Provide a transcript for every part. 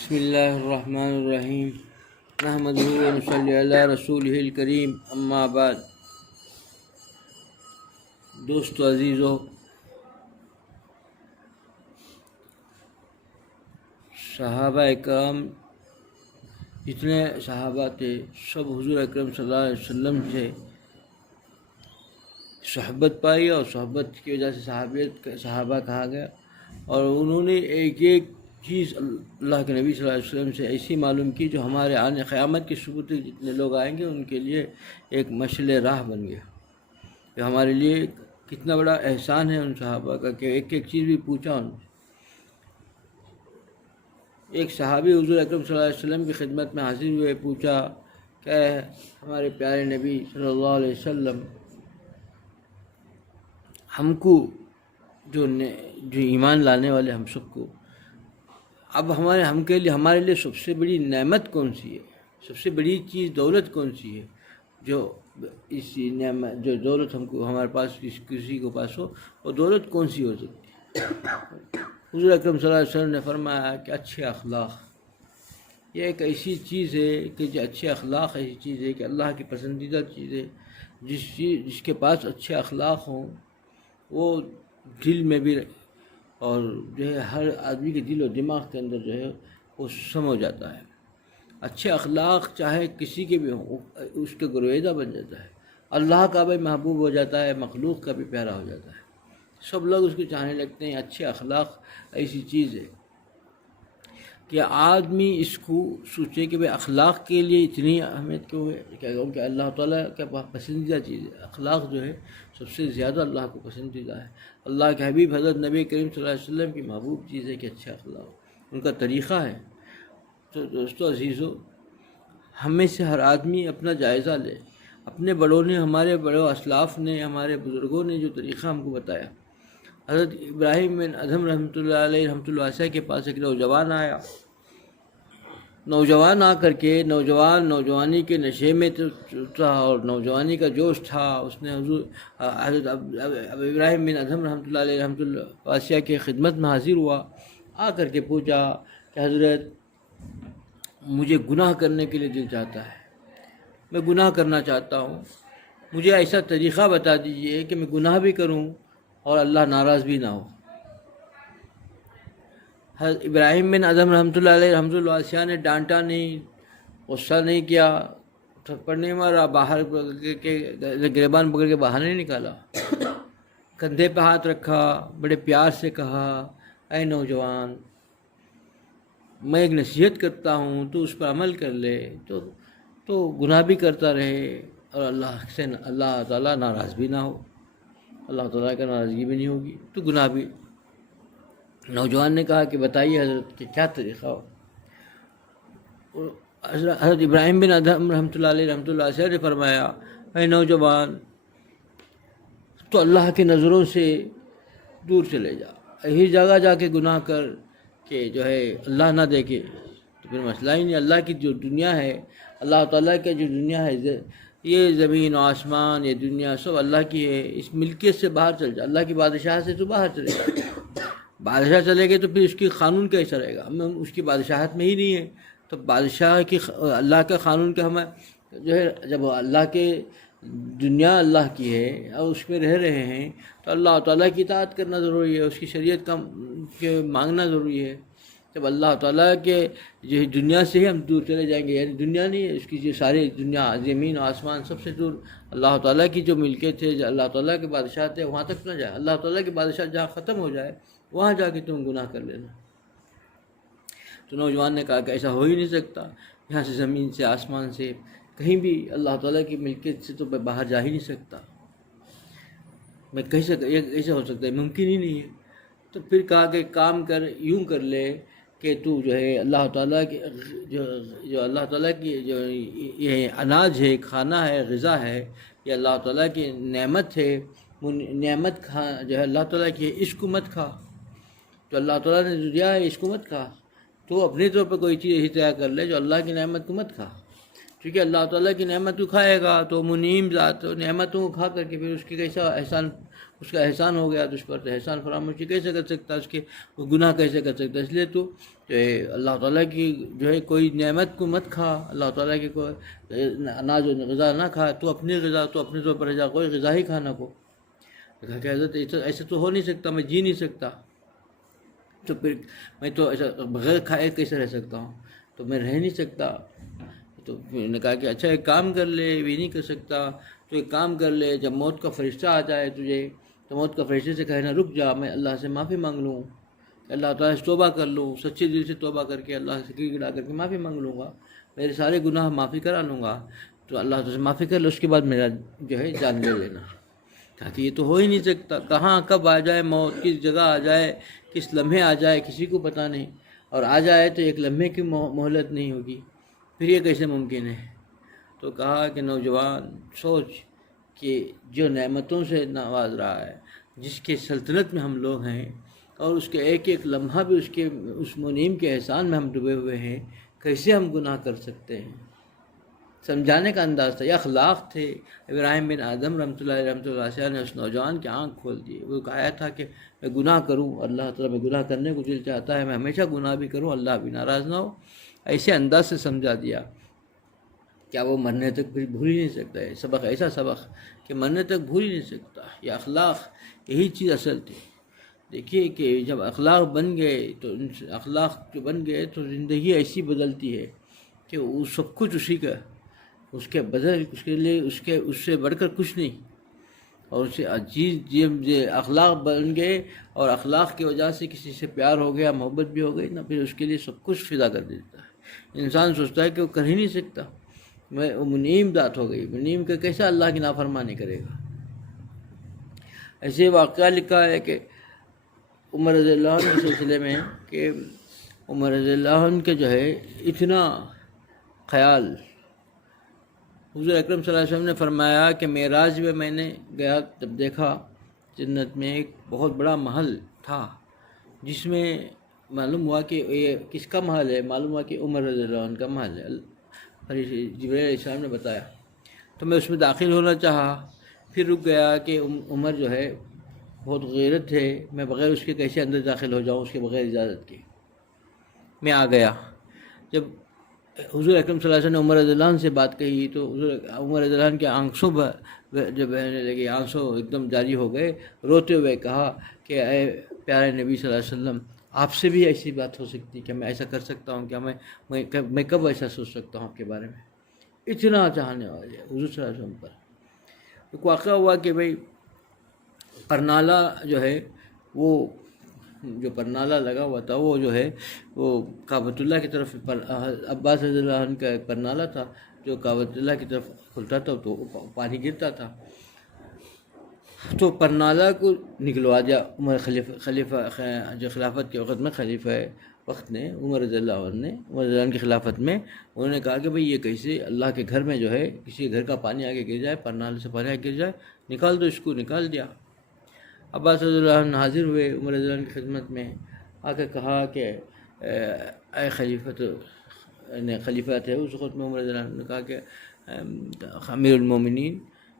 بسم اللہ الرحمن الرحیم نحمدہ و نصلی علی رسولہ الکریم اما بعد۔ دوستو عزیزو، صحابہ اکرام جتنے صحابہ تھے سب حضور اکرم صلی اللہ علیہ وسلم سے صحبت پائی، اور صحبت کی وجہ سے صحابہ کہا گیا، اور انہوں نے ایک ایک چیز اللہ کے نبی صلی اللہ علیہ وسلم سے ایسی معلوم کی جو ہمارے آنے قیامت کے صبح تک جتنے لوگ آئیں گے ان کے لیے ایک مشعل راہ بن گیا۔ کہ ہمارے لیے کتنا بڑا احسان ہے ان صحابہ کا کہ ایک ایک چیز بھی پوچھا ان سے۔ ایک صحابی حضور اکرم صلی اللہ علیہ وسلم کی خدمت میں حاضر ہوئے، پوچھا کہ ہمارے پیارے نبی صلی اللہ علیہ وسلم، ہم کو جو ایمان لانے والے ہم سب کو، اب ہمارے لیے سب سے بڑی نعمت کون سی ہے، سب سے بڑی چیز دولت کون سی ہے جو جو دولت ہمارے پاس کسی کو پاس ہو، وہ دولت کون سی ہو سکتی ہے؟ حضور اکرم صلی اللہ علیہ وسلم نے فرمایا کہ اچھے اخلاق۔ یہ ایک ایسی چیز ہے کہ جو اچھے اخلاق ایسی چیز ہے کہ اللہ کی پسندیدہ چیز ہے۔ جس کے پاس اچھے اخلاق ہوں وہ دل میں بھی، اور جو ہے ہر آدمی کے دل و دماغ کے اندر جو ہے وہ سمو جاتا ہے۔ اچھے اخلاق چاہے کسی کے بھی ہوں، اس کے گرویدہ بن جاتا ہے، اللہ کا بھی محبوب ہو جاتا ہے، مخلوق کا بھی پیارا ہو جاتا ہے، سب لوگ اس کو چاہنے لگتے ہیں۔ اچھے اخلاق ایسی چیز ہے کہ آدمی اس کو سوچے کہ بھئی اخلاق کے لیے اتنی اہمیت کیوں ہے، کہ اللہ تعالیٰ کا پسندیدہ چیز ہے۔ اخلاق جو ہے سب سے زیادہ اللہ کو پسندیدہ ہے۔ اللہ کے حبیب حضرت نبی کریم صلی اللہ علیہ وسلم کی محبوب چیز ہے کہ اچھے اخلاق ان کا طریقہ ہے۔ تو دوستو عزیزو، ہم میں سے ہر آدمی اپنا جائزہ لے۔ اپنے بڑوں نے، ہمارے بڑوں اسلاف نے، ہمارے بزرگوں نے جو طریقہ ہم کو بتایا، حضرت ابراہیم بن ادھم رحمۃ اللہ علیہ رحمۃ اللہ واسع کے پاس ایک نوجوان آیا۔ نوجوان آ کر کے نوجوانی کے نشے میں تھا اور نوجوانی کا جوش تھا۔ اس نے حضرت ابراہیم بن ادھم رحمۃ اللہ علیہ رحمۃ اللہ واسع کے خدمت میں حاضر ہوا، آ کر کے پوچھا کہ حضرت، مجھے گناہ کرنے کے لیے دل چاہتا ہے، میں گناہ کرنا چاہتا ہوں، مجھے ایسا طریقہ بتا دیجئے کہ میں گناہ بھی کروں اور اللہ ناراض بھی نہ ہو۔ حضرت ابراہیم بن ادھم رحمۃ اللہ علیہ رحمۃ اللہ واسع نے ڈانٹا نہیں، غصہ نہیں کیا، تھپڑ نہیں مارا، باہر گریبان پکڑ کے باہر نہیں نکالا، کندھے پہ ہاتھ رکھا، بڑے پیار سے کہا، اے نوجوان، میں ایک نصیحت کرتا ہوں، تو اس پر عمل کر لے تو گناہ بھی کرتا رہے اور اللہ تعالیٰ ناراض بھی نہ ہو، اللہ تعالیٰ کا ناراضگی بھی نہیں ہوگی، تو گناہ بھی۔ نوجوان نے کہا کہ بتائیے حضرت کہ کیا طریقہ ہو۔ حضرت ابراہیم بن ادھم رحمۃ اللہ علیہ رحمۃ اللہ علیہ نے فرمایا، اے نوجوان، تو اللہ کی نظروں سے دور چلے جا، یہی جگہ جا کے گناہ کر کہ جو ہے اللہ نہ دیکھے تو پھر مسئلہ ہی نہیں۔ اللہ کی جو دنیا ہے، اللہ تعالیٰ کا جو دنیا ہے، یہ زمین و آسمان، یہ دنیا سب اللہ کی ہے، اس ملکیت سے باہر چل جا، اللہ کی بادشاہ سے تو باہر چلے جا۔ بادشاہ چلے گئے تو پھر اس کی قانون کیسا رہے گا؟ ہم اس کی بادشاہت میں ہی نہیں ہے، تو بادشاہ کی اللہ کا قانون کا ہمیں جو ہے، جب اللہ کے دنیا اللہ کی ہے اور اس میں رہ رہے ہیں تو اللہ تعالیٰ کی اطاعت کرنا ضروری ہے، اس کی شریعت کا مانگنا ضروری ہے۔ جب اللہ تعالیٰ کے جو دنیا سے ہی ہم دور چلے جائیں گے، یعنی دنیا نہیں ہے، اس کی جو ساری دنیا، زمین و آسمان سب سے دور، اللہ تعالیٰ کی جو ملکیت ہے، جو اللہ تعالیٰ کی بادشاہت ہے، وہاں تک نہ جائے۔ اللہ تعالیٰ کی بادشاہت جہاں ختم ہو جائے وہاں جا کے تم گناہ کر لینا۔ تو نوجوان نے کہا کہ ایسا ہو ہی نہیں سکتا، یہاں سے زمین سے آسمان سے کہیں بھی اللہ تعالیٰ کی ملکیت سے تو میں باہر جا ہی نہیں سکتا، میں کیسے ہو سکتا ہے، ممکن ہی نہیں ہے۔ تو پھر کہا کہ کام کر، یوں کر لے کہ تو جو ہے اللہ تعالیٰ کی جو اللہ تعالیٰ کی جو یہ اناج ہے، کھانا ہے، غذا ہے، یہ اللہ تعالیٰ کی نعمت ہے، نعمت کھا جو ہے اللہ تعالیٰ کی ہے، اس کو مت کھا، جو اللہ تعالیٰ نے دیا ہے اس کو مت کھا، تو اپنے طور پر کوئی چیز ایسی تیار کر لے جو اللہ کی نعمت کو مت کھا۔ ٹھیک ہے، اللہ تعالیٰ کی نعمت تو کھائے گا تو منعم ذات نعمتوں کو کھا کر کے پھر اس کی کیسا احسان، اس کا احسان ہو گیا تو اس پر تو احسان فراموشی کیسے کر سکتا، اس کے گناہ کیسے کر سکتا؟ اس لیے تو اللہ تعالیٰ کی جو ہے کوئی نعمت کو مت کھا، اللہ تعالیٰ کی کوئی اناج و غذا نہ کھا، تو اپنی غذا تو اپنے طور پر جا کوئی غذا ہی کھانا کو کہا کہ حضرت ایسے تو ہو نہیں سکتا، میں جی نہیں سکتا، تو پھر میں تو ایسا بغیر کھائے کیسے رہ سکتا ہوں، تو میں رہ نہیں سکتا۔ تو پھر نے کہا کہ اچھا ایک کام کر لے، یہ نہیں کر سکتا تو ایک کام کر لے، جب موت کا فرشتہ آ جائے تجھے تو موت کا فرشتے سے کہنا رک جا، میں اللہ سے معافی مانگ لوں، اللہ تعالیٰ سے توبہ کر لوں، سچے دل سے توبہ کر کے اللہ سے گر گڑا کر کے معافی مانگ لوں گا، میرے سارے گناہ معافی کرا لوں گا، تو اللہ تعالیٰ سے معافی کر لو، اس کے بعد میرا جو ہے جان لے لینا۔ تاکہ یہ تو ہو ہی نہیں سکتا، کہاں کب آ جائے موت، کس جگہ آ جائے، کس لمحے آ جائے کسی کو پتہ نہیں، اور آ جائے تو ایک لمحے کی مہلت نہیں ہوگی، پھر یہ کیسے ممکن ہے؟ تو کہا کہ نوجوان سوچ کہ جو نعمتوں سے نواز رہا ہے، جس کے سلطنت میں ہم لوگ ہیں، اور اس کے ایک ایک لمحہ بھی اس منعم کے احسان میں ہم ڈوبے ہوئے ہیں، کیسے ہم گناہ کر سکتے ہیں؟ سمجھانے کا انداز تھا، یہ اخلاق تھے۔ ابراہیم بن آدم رحمۃ اللہ علیہ نے اس نوجوان کی آنکھ کھول دی، وہ کہا تھا کہ میں گناہ کروں، اللہ تعالیٰ میں گناہ کرنے کو دل چاہتا ہے، میں ہمیشہ گناہ بھی کروں، اللہ بھی ناراض نہ ہو، ایسے انداز سے سمجھا دیا۔ کیا وہ مرنے تک پھر بھول ہی نہیں سکتا ہے سبق، ایسا سبق کہ مرنے تک بھول ہی نہیں سکتا۔ یہ اخلاق، یہی چیز اصل تھی۔ دیکھیے کہ جب اخلاق بن گئے تو اخلاق جو بن گئے تو زندگی ایسی بدلتی ہے کہ وہ سب کچھ اسی کا، اس کے بدل، اس کے لیے اس سے بڑھ کر کچھ نہیں، اور اسے عجیب اخلاق بن گئے، اور اخلاق کی وجہ سے کسی سے پیار ہو گیا، محبت بھی ہو گئی نا، پھر اس کے لیے سب کچھ فدا کر دیتا ہے۔ انسان سوچتا ہے کہ وہ کر ہی نہیں سکتا، وہ منعم ذات ہو گئی، منعم کا کیسا اللہ کی نافرمانی کرے گا؟ ایسے واقعہ لکھا ہے کہ عمر رضی اللہ عنہ کے سلسلے میں کہ عمر رضی اللہ عنہ کے جو ہے اتنا خیال، حضور اکرم صلی اللہ علیہ وسلم نے فرمایا کہ معراج میں میں نے گیا، تب دیکھا جنت میں ایک بہت بڑا محل تھا، جس میں معلوم ہوا کہ یہ کس کا محل ہے، معلوم ہوا کہ عمر رضی اللہ عنہ کا محل ہے، جبرائیل علیہ السلام نے بتایا۔ تو میں اس میں داخل ہونا چاہا، پھر رک گیا کہ عمر جو ہے بہت غیرت ہے، میں بغیر اس کے کیسے اندر داخل ہو جاؤں، اس کے بغیر اجازت کے۔ میں آ گیا، جب حضور اکرم صلی اللہ علیہ وسلم نے عمر رضی اللہ عنہ سے بات کہی تو عمر رضی اللہ عنہ کے آنکھوں جب بہنے لگے، آنسو ایک دم جاری ہو گئے، روتے ہوئے کہا کہ اے پیارے نبی صلی اللہ علیہ وسلم، آپ سے بھی ایسی بات ہو سکتی، کیا میں ایسا کر سکتا ہوں؟ کیا میں کب ایسا سوچ سکتا ہوں آپ کے بارے میں؟ اتنا چاہنے والے حضور صلی اللہ علیہ وسلم پر۔ ایک واقعہ ہوا کہ بھائی پرنالہ جو ہے، وہ جو پرنالہ لگا ہوا تھا، وہ جو ہے وہ کعبۃ اللہ کی طرف، عباس رضی اللہ عنہ کا ایک پرنالہ تھا جو کعبۃ اللہ کی طرف کھلتا تھا تو پانی گرتا تھا، تو پرنالہ کو نکلوا دیا عمر خلیفہ جو خلافت کے وقت میں خلیفہ وقت نے، عمر رضی اللہ عنہ نے، عمر رضی اللہ عنہ کی خلافت میں انہوں نے کہا کہ بھئی یہ کیسے اللہ کے گھر میں جو ہے کسی کے گھر کا پانی آگے گر جائے، پرنالے سے پانی آگے گر جائے، نکال دو اس کو۔ نکال دیا۔ عباس رضی اللہ عنہ حاضر ہوئے عمر رضی اللہ عنہ کی خدمت میں، آ کے کہا کہ اے خلیفہ تھے اس وقت میں، عمر رضی اللہ عنہ نے کہا کہ امیر المومنین،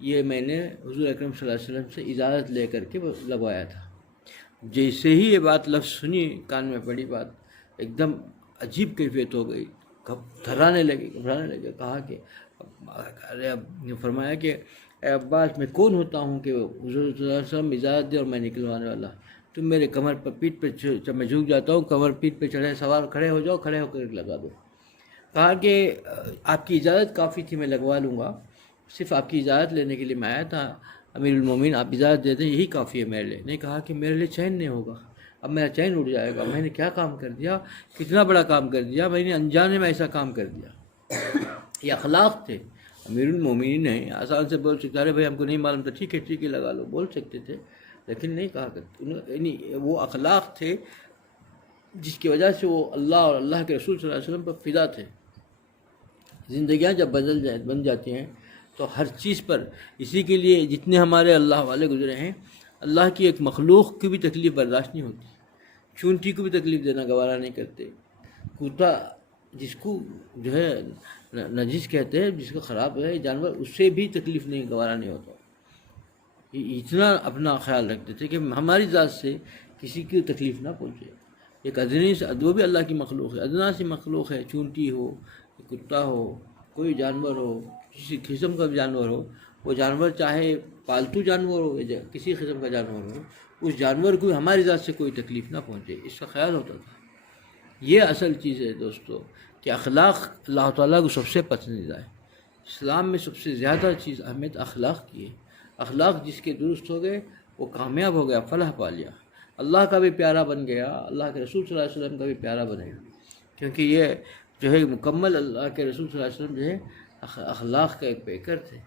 یہ میں نے حضور اکرم صلی اللہ علیہ وسلم سے اجازت لے کر کے لگوایا تھا۔ جیسے ہی یہ بات لفظ سنی، کان میں پڑی بات، ایک دم عجیب کیفیت ہو گئی، گھبرانے لگے، کہا کہ فرمایا کہ اے عباس، میں کون ہوتا ہوں کہ حضور صلی اللہ علیہ وسلم اجازت دے اور میں نکلوانے والا؟ تم میرے کمر پر پیٹھ پہ، جب میں جھک جاتا ہوں کمر پیٹھ پہ چڑھے سوار، کھڑے ہو جاؤ، کھڑے ہو کر لگا دو۔ کہا کہ آپ کی اجازت کافی تھی، میں لگوا لوں گا، صرف آپ کی اجازت لینے کے لیے میں آیا تھا، امیر المومنین آپ اجازت دے دیں، یہی کافی ہے میرے لیے۔ نہیں کہا کہ میرے لیے چین نہیں ہوگا، اب میرا چین اڑ جائے گا، میں نے کیا کام کر دیا، کتنا بڑا کام کر دیا، میں نے انجانے میں ایسا کام کر دیا۔ یہ اخلاق تھے امیر المومنین ہیں، آسان سے بول سکتے، ارے بھائی ہم کو نہیں معلوم تھا، ٹھیک ہے لگا لو، بول سکتے تھے، لیکن نہیں کہا کرتے، یعنی وہ اخلاق تھے جس کی وجہ سے وہ اللہ اور اللہ کے رسول صلی اللہ علیہ وسلم پر فدا تھے۔ زندگیاں جب بن جاتی ہیں تو ہر چیز پر، اسی کے لیے جتنے ہمارے اللہ والے گزرے ہیں، اللہ کی ایک مخلوق کی بھی تکلیف برداشت نہیں ہوتی، چونٹی کو بھی تکلیف دینا گوارا نہیں کرتے، کوتا جس کو جو ہے نجس کہتے ہیں، جس کو خراب ہے جانور، اس سے بھی تکلیف نہیں گوارا نہیں ہوتا. اتنا اپنا خیال رکھتے تھے کہ ہماری ذات سے کسی کی تکلیف نہ پہنچے. ایک ادنی سے وہ بھی اللہ کی مخلوق ہے، ادنا سی مخلوق ہے، چونٹی ہو، کتا ہو، کوئی جانور ہو، کسی قسم کا بھی جانور ہو، وہ جانور چاہے پالتو جانور ہو یا کسی قسم کا جانور ہو، اس جانور کو ہماری ذات سے کوئی تکلیف نہ پہنچے، اس کا خیال ہوتا تھا. یہ اصل چیز ہے دوستو کہ اخلاق اللہ تعالیٰ کو سب سے پسندیدہ ہے. اسلام میں سب سے زیادہ چیز اہمیت اخلاق کی ہے. اخلاق جس کے درست ہو گئے وہ کامیاب ہو گیا، فلاح پا لیا، اللہ کا بھی پیارا بن گیا، اللہ کے رسول صلی اللہ علیہ وسلم کا بھی پیارا بنے گا. کیونکہ یہ جو ہے مکمل اللہ کے رسول صلی اللہ علیہ وسلم جو ہے اخلاق کا ایک پیکر تھے.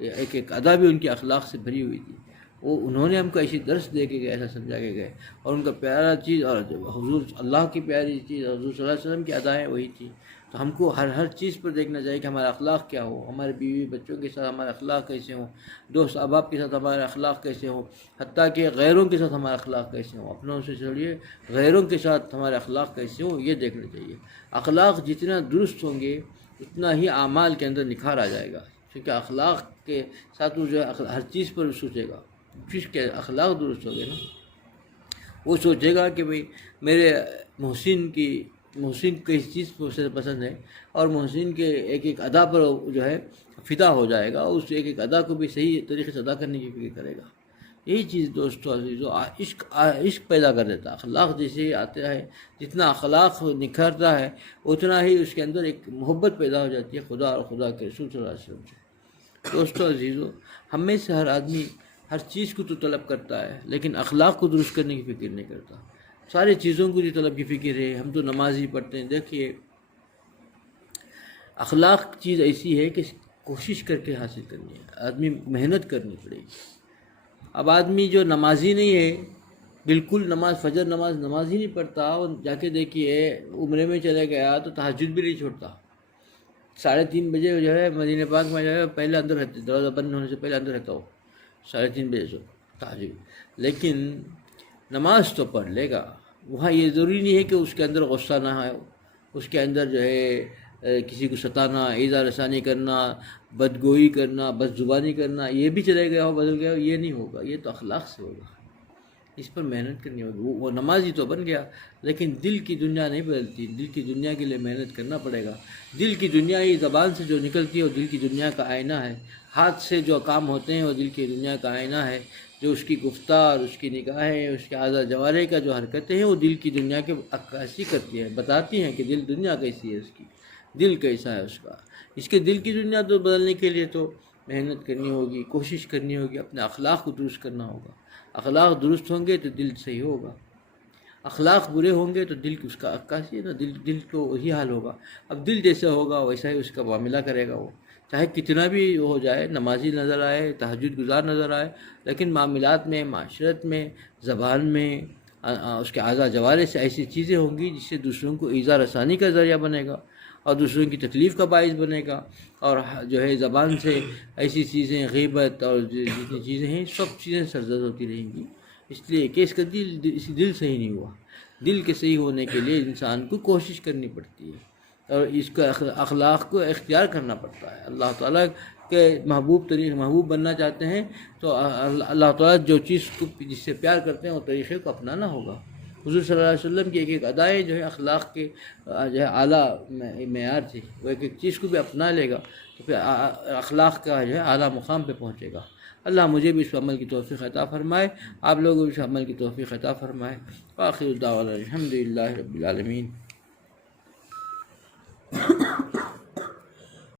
ایک ایک ادا بھی ان کی اخلاق سے بھری ہوئی تھی. وہ انہوں نے ہم کو ایسی درس دے کے گئے، ایسا سمجھا کے گئے، اور ان کا پیارا چیز اور حضور اللہ کی پیاری چیز حضور صلی اللہ علیہ وسلم کی ادائیں وہی تھی. تو ہم کو ہر چیز پر دیکھنا چاہیے کہ ہمارا اخلاق کیا ہو، ہمارے بیوی بچوں کے ساتھ ہمارے اخلاق کیسے ہوں، دوست احباب کے ساتھ ہمارے اخلاق کیسے ہوں، حتیٰ کہ غیروں کے ساتھ ہمارا اخلاق کیسے ہوں. اپنوں سے چھوڑیے، غیروں کے ساتھ ہمارے اخلاق کیسے ہوں یہ دیکھنا چاہیے. اخلاق جتنا درست ہوں گے اتنا ہی اعمال کے اندر نکھار آ جائے گا. کیونکہ اخلاق کے ساتھ وہ جو ہے ہر چیز پر سوچے گا. جس کے اخلاق درست ہو گئے نا، وہ سوچے گا کہ بھئی میرے محسن کو اس چیز سے پسند ہے، اور محسن کے ایک ایک ادا پر جو ہے فدا ہو جائے گا، اس ایک ایک ادا کو بھی صحیح طریقے سے ادا کرنے کی فکر کرے گا. یہی چیز دوستو عزیزو عشق پیدا کر دیتا ہے. اخلاق جیسے آتا ہے، جتنا اخلاق نکھرتا ہے اتنا ہی اس کے اندر ایک محبت پیدا ہو جاتی ہے خدا اور خدا کے رسول صلی اللہ علیہ وسلم سے. دوستو عزیزو، ہم میں سے ہر آدمی ہر چیز کو تو طلب کرتا ہے لیکن اخلاق کو درست کرنے کی فکر نہیں کرتا. ساری چیزوں کو جو طلب کی فکر ہے. ہم تو نمازی پڑھتے ہیں، دیکھیے اخلاق چیز ایسی ہے کہ کوشش کر کے حاصل کرنی ہے، آدمی محنت کرنی پڑے گی. اب آدمی جو نمازی نہیں ہے، بالکل فجر نماز ہی نہیں پڑھتا، اور جا کے دیکھیے عمرے میں چلے گیا تو تہجد بھی نہیں چھوڑتا. 3:30 بجے جو ہے مدینہ پاک میں جو ہے پہلے اندر رہتے، دروازہ بند ہونے سے پہلے اندر رہتا ہو 3:30 بجے سے تہجد. لیکن نماز تو پڑھ لے گا. وہاں یہ ضروری نہیں ہے کہ اس کے اندر غصہ نہ آئے، اس کے اندر جو ہے کسی کو ستانا، ایذا رسانی کرنا، بدگوئی کرنا، بد زبانی کرنا، یہ بھی چلے گیا ہو، بدل گیا ہو، یہ نہیں ہوگا. یہ تو اخلاق سے ہوگا. اس پر محنت کرنی ہوگی. وہ نمازی تو بن گیا لیکن دل کی دنیا نہیں بدلتی. دل کی دنیا کے لیے محنت کرنا پڑے گا. دل کی دنیا ہی زبان سے جو نکلتی ہے وہ دل کی دنیا کا آئینہ ہے. ہاتھ سے جو کام ہوتے ہیں وہ دل کی دنیا کا آئینہ ہے. جو اس کی گفتار، اس کی نگاہیں، اس کے اعضاء جوارح کا جو حرکتیں ہیں وہ دل کی دنیا کے عکاسی کرتی ہیں، بتاتی ہیں کہ دل دنیا کیسی ہے، اس کی دل کیسا ہے اس کا. اس کے دل کی دنیا تو بدلنے کے لیے تو محنت کرنی ہوگی، کوشش کرنی ہوگی، اپنے اخلاق کو درست کرنا ہوگا. اخلاق درست ہوں گے تو دل صحیح ہوگا. اخلاق برے ہوں گے تو دل اس کا عکاسی ہے نا، دل تو وہی حال ہوگا. اب دل جیسا ہوگا ویسا ہی اس کا معاملہ کرے گا. وہ چاہے کتنا بھی ہو جائے، نمازی نظر آئے، تہجد گزار نظر آئے، لیکن معاملات میں، معاشرت میں، زبان میں، اس کے اعضاء جوارح سے ایسی چیزیں ہوں گی جس سے دوسروں کو ایذا رسانی کا ذریعہ بنے گا اور دوسروں کی تکلیف کا باعث بنے گا. اور جو ہے زبان سے ایسی چیزیں، غیبت اور جتنی چیزیں ہیں سب چیزیں سرزد ہوتی رہیں گی. اس لیے کہ اس کا دل صحیح نہیں ہوا. دل کے صحیح ہونے کے لیے انسان کو کوشش کرنی پڑتی ہے اور اس کا اخلاق کو اختیار کرنا پڑتا ہے. اللہ تعالیٰ کے محبوب بننا چاہتے ہیں تو اللہ تعالیٰ جو چیز کو جس سے پیار کرتے ہیں وہ طریقے کو اپنانا ہوگا. حضور صلی اللہ علیہ وسلم کی ایک ایک ادائیں جو ہے اخلاق کے جو ہے اعلیٰ معیار تھی. وہ ایک ایک چیز کو بھی اپنا لے گا تو پھر اخلاق کا جو ہے اعلیٰ مقام پہ پہنچے گا. اللہ مجھے بھی اس عمل کی توفیق عطا فرمائے، آپ لوگوں بھی اس عمل کی توفیق عطا فرمائے. آخر دعوانا الحمدللہ رب العالمین.